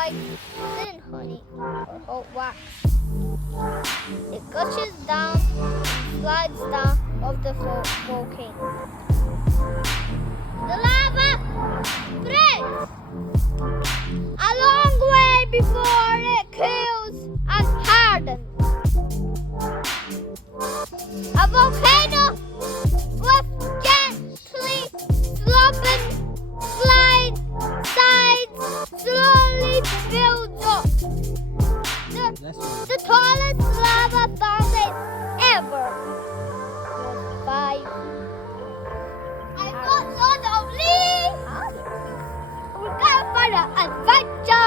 like thin honey or hot wax. It gushes down and slides down of the volcano. The lava spreads a long way before it cools and hardens. A volcano with gently sloping, flying sides slowly builds up. The tallest lava fountain ever was 5. I got so lovely. We're gonna find an adventure.